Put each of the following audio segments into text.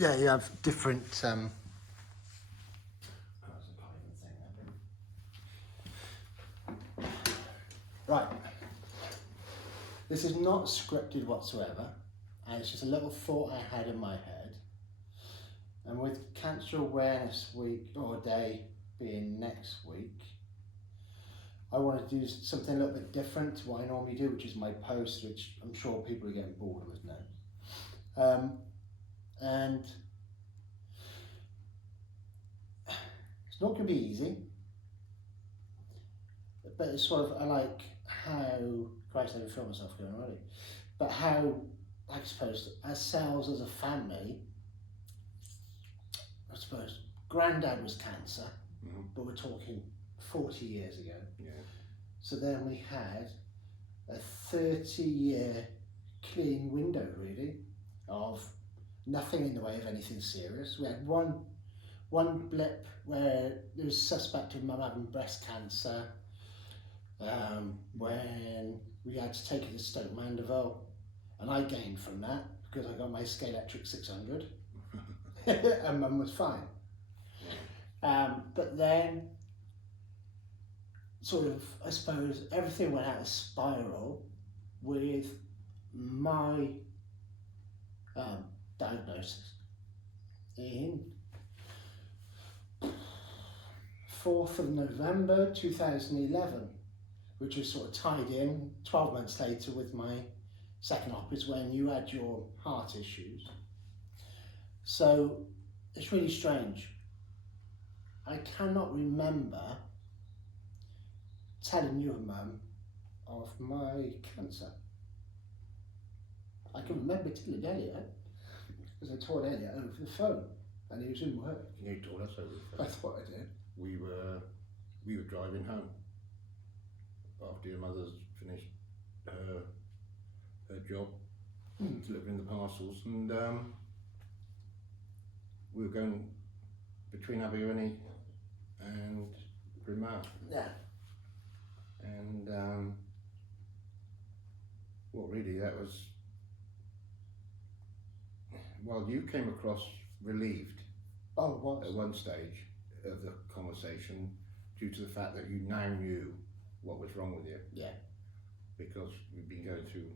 Yeah, you have different. Right. This is not scripted whatsoever, and it's just a little thought I had in my head. And with Cancer Awareness Week or Day being next week, I want to do something a little bit different to what I normally do, which is my post, which I'm sure people are getting bored with now. And it's not going to be easy, but it's sort of, I like how, Christ, I didn't feel myself going already, but how, I suppose, ourselves as a family, I suppose, Grandad was cancer, but we're talking 40 years ago. Yeah. So then we had a 30-year clean window, really, of nothing in the way of anything serious. We had one blip where there was suspect of mum having breast cancer, when we had to take it to Stoke Mandeville, and I gained from that because I got my Scalextric 600 and mum was fine. But then sort of, I suppose, everything went out of spiral with my diagnosis in 4th of November 2011, which was sort of tied in 12 months later with my second op, is when you had your heart issues. So it's really strange. I cannot remember telling you, Mum, of my cancer. I can remember telling Elliot, because I told Elliot over the phone, and he was in work. You told us over the phone. That's what I did. We were driving home after your mother's finished her job, delivering the parcels, and we were going between Abergavenny and Bryn Mawr. Yeah. And well, really, that was, well, you came across relieved at one stage of the conversation due to the fact that you now knew what was wrong with you. Yeah. Because we've been going through,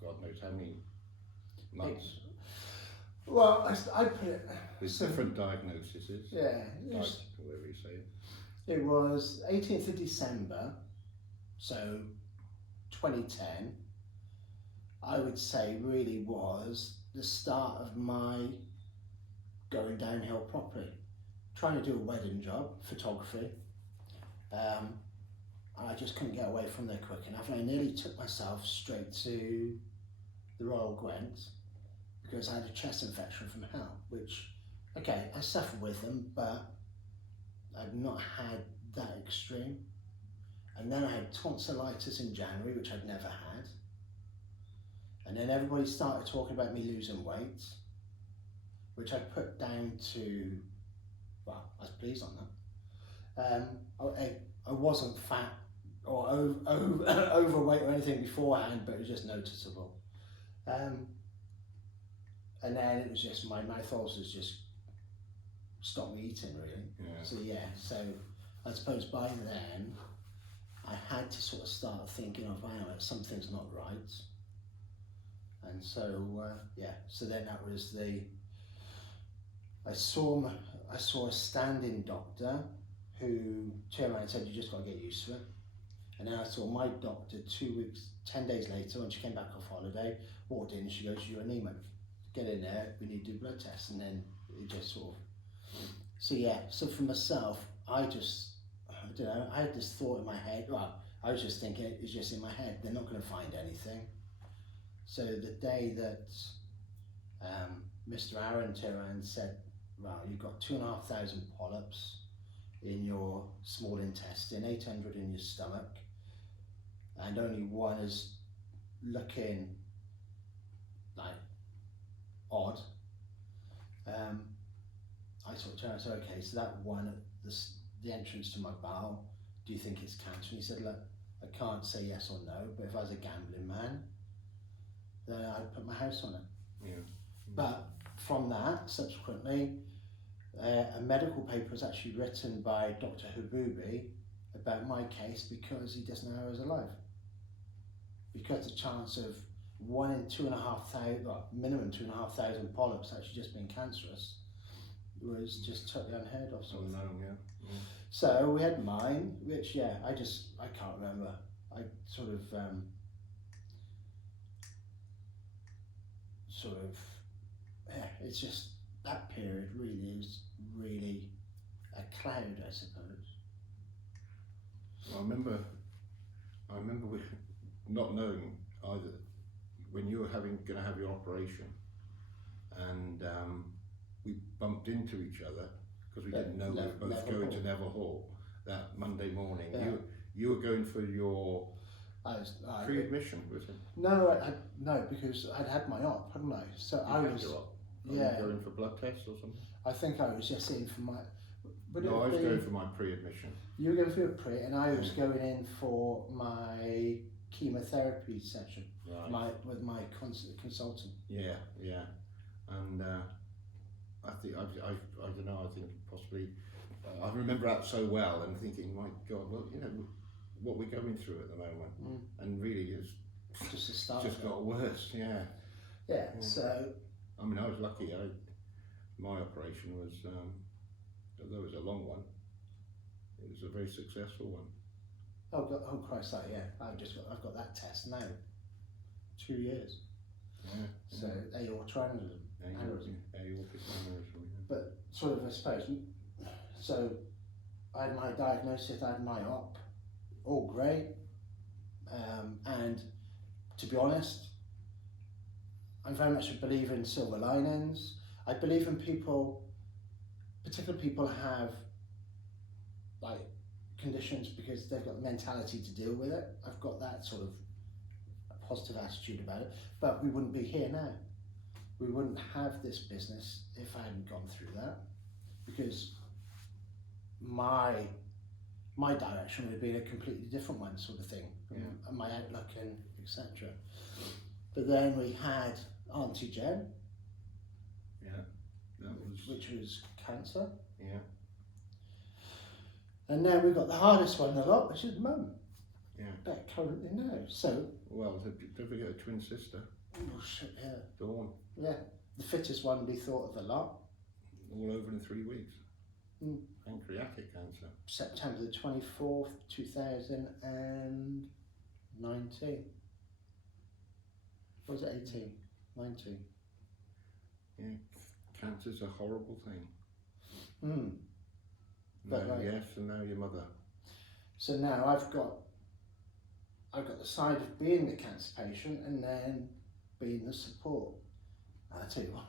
God knows how many months. Well, I put it... With different diagnoses. Yeah. Whatever you say. It was 18th of December, so 2010, I would say really was the start of my going downhill properly. Trying to do a wedding job, photography, and I just couldn't get away from there quick enough, and I nearly took myself straight to the Royal Gwent because I had a chest infection from hell, which, okay, I suffered with them, but I've not had that extreme. And then I had tonsillitis in January, which I'd never had. And then everybody started talking about me losing weight, which I put down to, well, I was pleased on that. I wasn't fat or overweight or anything beforehand, but it was just noticeable. And then it was just, my mouth ulcers just stopped me eating, really. Yeah. So yeah, so I suppose by then I had to sort of start thinking of, wow, something's not right. And so yeah, so then that was I saw a stand-in doctor who turned around and said, you just got to get used to it. And then I saw my doctor 10 days later, when she came back off holiday, walked in, she goes, you're anemic. Get in there, we need to do blood tests. And then it just sort of, so yeah, so for myself, I don't know, I had this thought in my head, well, I was just thinking, it's just in my head, they're not going to find anything. So the day that Mr. Aaron turned around and said, well, you've got 2,500 polyps in your small intestine, 800 in your stomach, and only one is looking like odd. I sort of turned and said, okay, so that one at the entrance to my bowel, do you think it's cancer? And he said, look, I can't say yes or no, but if I was a gambling man, then I'd put my house on it. Yeah. But from that, subsequently, a medical paper was actually written by Dr. Habubi about my case because he doesn't know I was alive. Because the chance of 1 in 2,500, well, minimum 2,500 polyps actually just being cancerous was just totally unheard of. Sort of thing. Yeah. So we had mine, which I can't remember. I sort of it's just that period really is really a cloud, I suppose. I remember we not knowing either when you were going to have your operation, and we bumped into each other because we didn't know we were both going to Neville Hall that Monday morning. Yeah. You were going for your pre-admission, was it? No, no, because I'd had my op, hadn't I? So I was. Were you going for blood tests or something? I think I was just in for my. No, I was going for my pre-admission. You were going for your pre, and I was going in for my chemotherapy session. Right. With my consultant. Yeah, and I think I don't know. I think possibly I remember that so well, and thinking, my God, well, what we're going through at the moment, and really it's just the start. Just got worse. Yeah. So. I mean, I was lucky. My operation was, although it was a long one, it was a very successful one. Oh Christ! I've got that test now. 2 years. Yeah. So aortic aneurysm. Aortic aneurysm. But sort of, I suppose. So I had my diagnosis. I had my op. All great. And to be honest, I'm very much a believer in silver linings. I believe in people, particular people have like conditions because they've got the mentality to deal with it. I've got that sort of a positive attitude about it, but we wouldn't be here now. We wouldn't have this business if I hadn't gone through that, because my direction would have been a completely different one, sort of thing, and my outlook and etc. But then we had Auntie Jen, which was cancer. Yeah. And then we've got the hardest one in the lot, which is Mum. Yeah. That currently now. So. Well, don't forget a twin sister. Oh shit! Yeah. Dawn. Yeah. The fittest one we thought of the lot. All over in 3 weeks. Pancreatic cancer. September the 24th, 2019. Or was it 18? 19. Yeah, cancer's a horrible thing. But now, yes, and now your mother. So now I've got the side of being the cancer patient and then being the support. And I tell you what,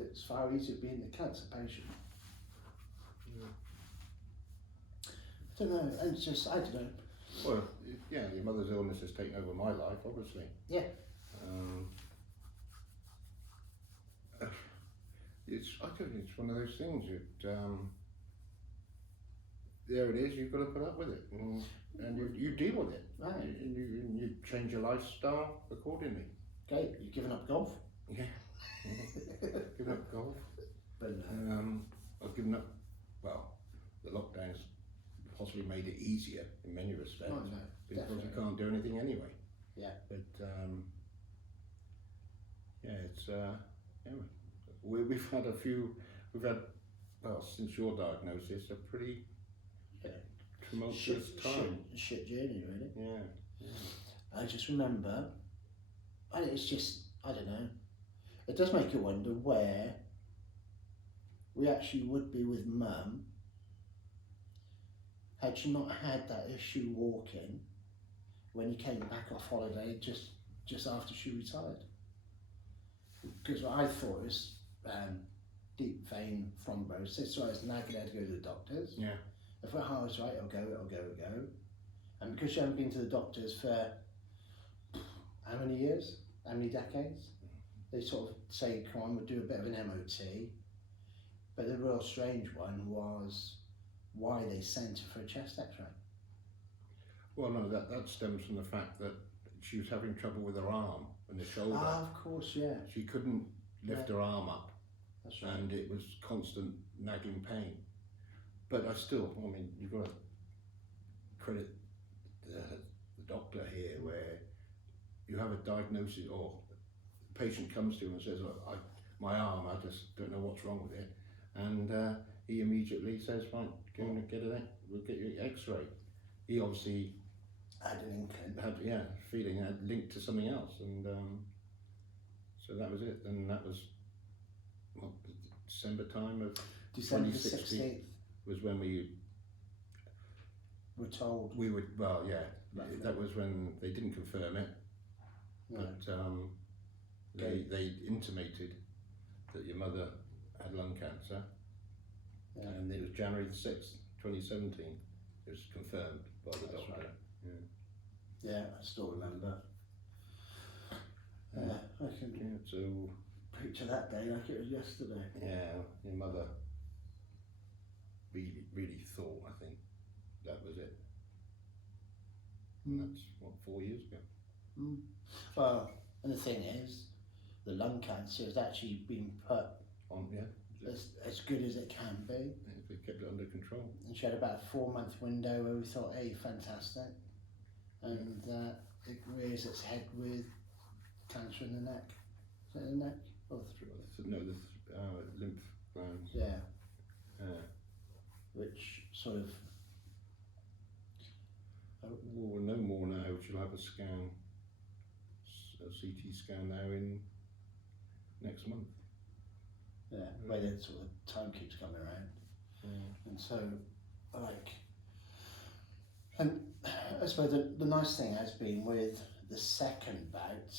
it's far easier being the cancer patient. I don't know. It's just, I don't know. Well, yeah, your mother's illness has taken over my life, obviously. Yeah. It's one of those things that there it is. You've got to put up with it, and you deal with it. Right. And you change your lifestyle accordingly. Okay, you've given up golf. Yeah. Given up golf. But I've given up. Well, the lockdowns possibly made it easier in many respects because definitely. you can't do anything anyway. Yeah. But it's we've had since your diagnosis a pretty tumultuous time. Shit journey, really. Yeah. I just remember, and it's just, I don't know, it does make you wonder where we actually would be with Mum had she not had that issue walking when you came back off holiday just after she retired. Because what I thought was deep vein thrombosis, so I was nagging her to go to the doctors. Yeah. If her heart was right, it'll go. And because she hadn't been to the doctors for how many years, how many decades, they sort of say, come on, we'll do a bit of an MOT. But the real strange one was why they sent her for a chest x-ray. Well, no, that stems from the fact that she was having trouble with her arm and the shoulder. Ah, of course, yeah. She couldn't lift her arm up, That's right. and it was constant nagging pain. But I still, I mean, you've got to credit the doctor here, where you have a diagnosis, or the patient comes to you and says, my arm, I just don't know what's wrong with it, and he immediately says, right, go and get it, we'll get you an X-ray. He obviously had an inkling. Feeling had linked to something else, and so that was it. And that was what, December time of December 2016 16th, was when we we're told. we would, well, yeah, Roughly. that was when they didn't confirm it, No. but they intimated that your mother had lung cancer, Yeah. and it was January the 6th, 2017. It was confirmed by the That's doctor. right. Yeah. Yeah, I still remember. I can Yeah, so picture that day like it was yesterday. yeah, your mother really thought, I think, that was it. And that's what, 4 years ago. Well, and the thing is, the lung cancer has actually been put On, yeah, as good as it can be. they kept it under control. And she had about a 4-month window where we thought, hey, fantastic. And it rears its head with cancer in the neck. Is it the neck? Or the throat? No, the lymph glands. Yeah. Which sort of. We'll know more now. She'll have a scan, a CT scan now in next month. Yeah, where the sort of time keeps coming around. And so, like, and I suppose the nice thing has been with the second bout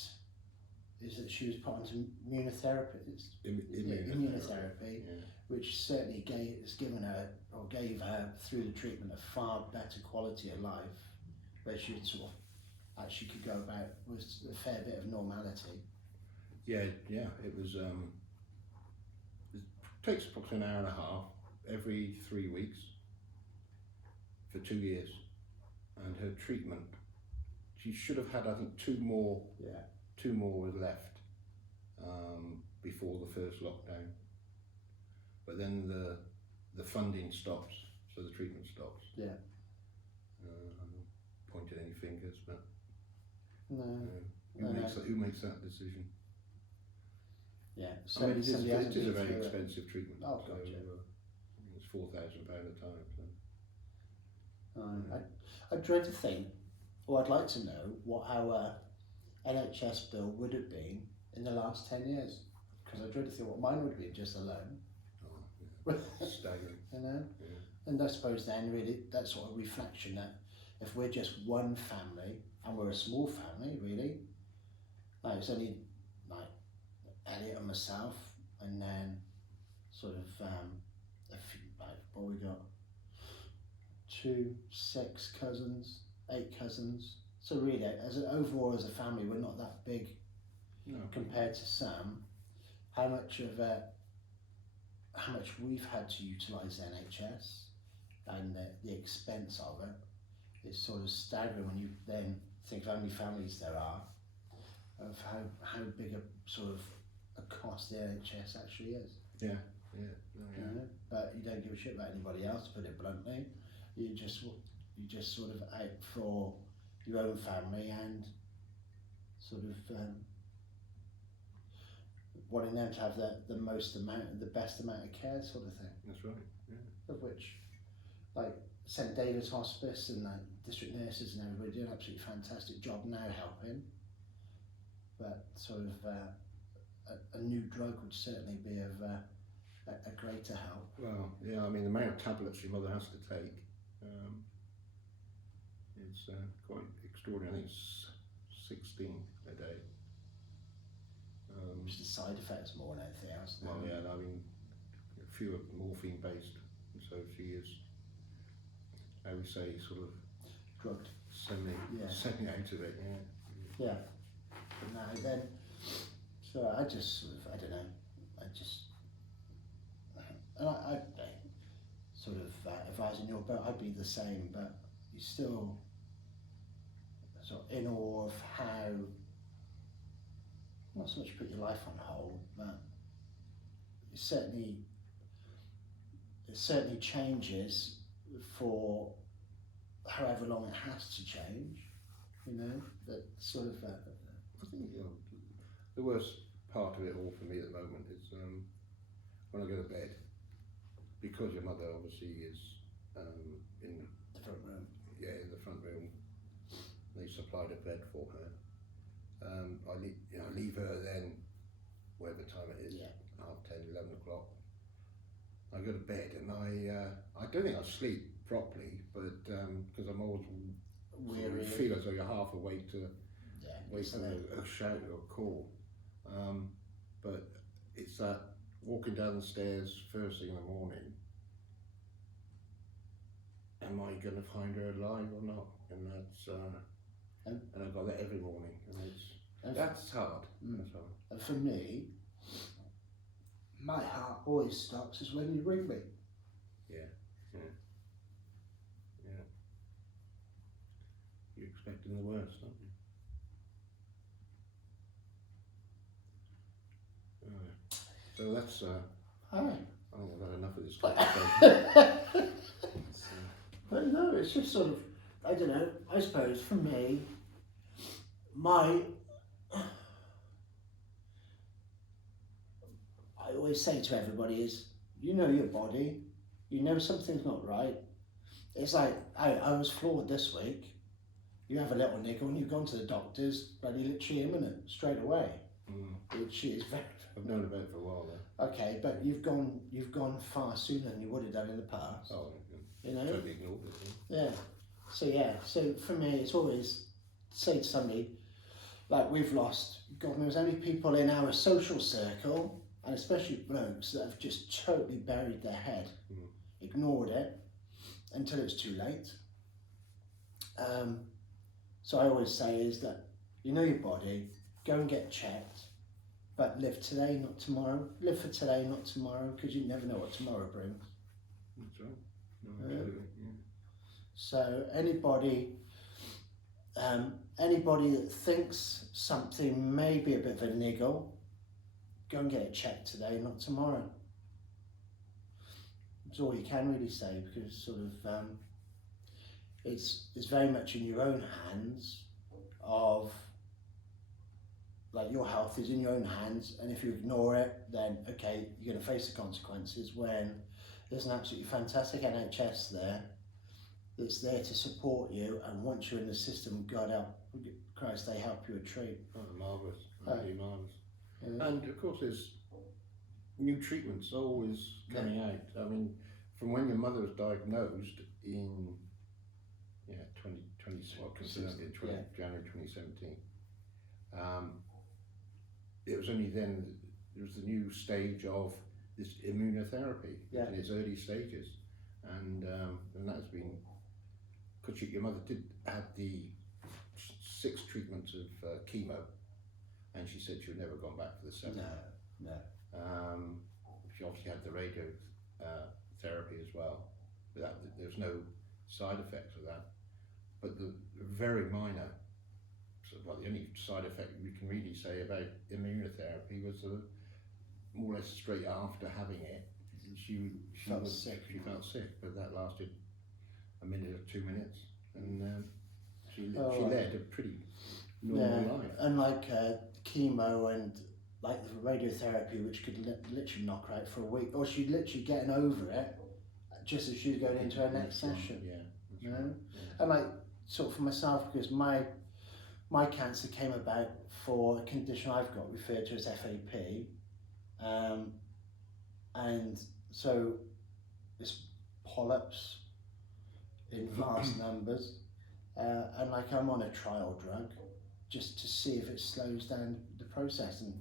is that she was put onto immunotherapy. Immunotherapy, Yeah. which certainly gave her through the treatment a far better quality of life, where she sort of actually could go about with a fair bit of normality. Yeah, it was. It takes approximately an hour and a half every 3 weeks for 2 years, and her treatment. She should have had, I think, two more were left before the first lockdown. But then the funding stops, so the treatment stops. Yeah. I'm not pointing any fingers, but No. who makes that decision? Yeah. I mean, it is a very through it. expensive treatment. Oh, so, God, yeah. it's £4,000 a time. So. I dread to think, or I'd like to know what our NHS bill would have been in the last 10 years, because I dread to think what mine would be just alone. Oh, yeah. Staggering. You know, Yeah. and I suppose then really that sort of reflection that if we're just one family and we're a small family, really, like it's only like Elliot and myself, and then sort of a few, like what we got. 2, 6 cousins, 8 cousins. So really, overall as a family, we're not that big No. compared to some. How much we've had to utilise NHS and the expense of it is sort of staggering when you then think of how many families there are, of how big a sort of a cost the NHS actually is. Yeah. You know? But you don't give a shit about anybody else, to put it bluntly. You just sort of out for your own family and sort of wanting them to have the best amount of care, sort of thing. That's right. Yeah. Of which, like St David's Hospice and like district nurses and everybody do an absolutely fantastic job now helping. But sort of a new drug would certainly be of a greater help. Well, yeah. I mean, the amount of tablets your mother has to take is quite extraordinary. I think it's 16 a day. Just the side effects more than anything else. Well, yeah. I mean, a few are morphine based, and so she is, I would say, sort of Drugged. semi out of it. Yeah. Yeah. But now then, so I just sort of, I don't know, and I sort of, if I was in your boat, I'd be the same, but you still sort of in awe of how, not so much put your life on hold, but certainly changes for however long it has to change. You know, that sort of. I think the worst part of it all for me at the moment is when I go to bed, because your mother obviously is in The front room. Yeah, in the front room. They supplied a bed for her. I leave her then, whatever time it is, Yeah. 10:30, 11 o'clock. I go to bed and I don't think I sleep properly, but because I'm always Weary. feel as though you're half awake to Yeah. wait for a shout or a call. But it's that walking down the stairs first thing in the morning. Am I going to find her alive or not? And that's and I've got that every morning, and that's hard. That's hard. And for me, my heart always stops is when you ring me. Yeah. You're expecting the worst, aren't you? So that's. Hi. I think I've had enough of this conversation. But no, it's just sort of, I don't know, I suppose for me, I always say to everybody is, you know your body, you know something's not right. It's like, I was floored this week. You have a little niggle and you've gone to the doctors, bloody literally imminent, straight away. Which is very... I've known about it for a while now. Okay, but you've gone far sooner than you would have done in the past. Oh, you know? totally ignored it. Yeah. So for me, it's always say to somebody, like we've lost, God knows how many people in our social circle, and especially blokes that have just totally buried their head, ignored it until it's too late. So I always say is that you know your body, go and get checked, but live today, not tomorrow. Live for today, not tomorrow, because you never know what tomorrow brings. That's right. No, absolutely. Yeah. So anybody that thinks something may be a bit of a niggle, go and get it checked today, not tomorrow. That's all you can really say, because sort of it's very much in your own hands of, like, your health is in your own hands, and if you ignore it, then okay, you're going to face the consequences, when there's an absolutely fantastic NHS there that's there to support you, and once you're in the system, God help Christ, they help you a treat. Oh, marvellous, really marvellous. Yeah. And of course there's new treatments always coming out. I mean, from when your mother was diagnosed in 2017, January 2017, it was only then there was the new stage of this immunotherapy in its early stages, and that's been, because your mother did have the 6 treatments of chemo, and she said she would never gone back for the 7th. No. She obviously had the radio therapy as well, but there's no side effects of that. But the very minor, the only side effect we can really say about immunotherapy was more or less straight after having it, she felt sick, but that lasted a minute or 2 minutes, and she led a pretty normal life. And like chemo and like the radiotherapy, which could literally knock her out for a week, or she'd literally getting over it just as she was going into her next session. You know? And like, sort of for myself, because my cancer came about for a condition I've got referred to as FAP, and so it's polyps in vast numbers, and like I'm on a trial drug just to see if it slows down the process, and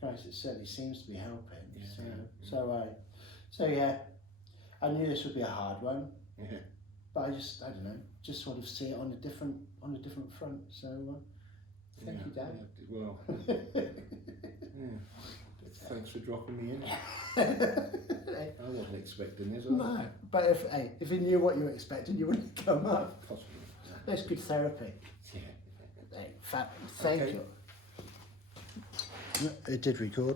Christ, it certainly seems to be helping. So I knew this would be a hard one, but I don't know, just sort of see it on a different front. So thank you, Dad. Well, thanks for dropping me in. I wasn't expecting this. No, but if you knew what you were expecting, you wouldn't come up. Possibly. That's good therapy. Yeah. Thank you. It did record.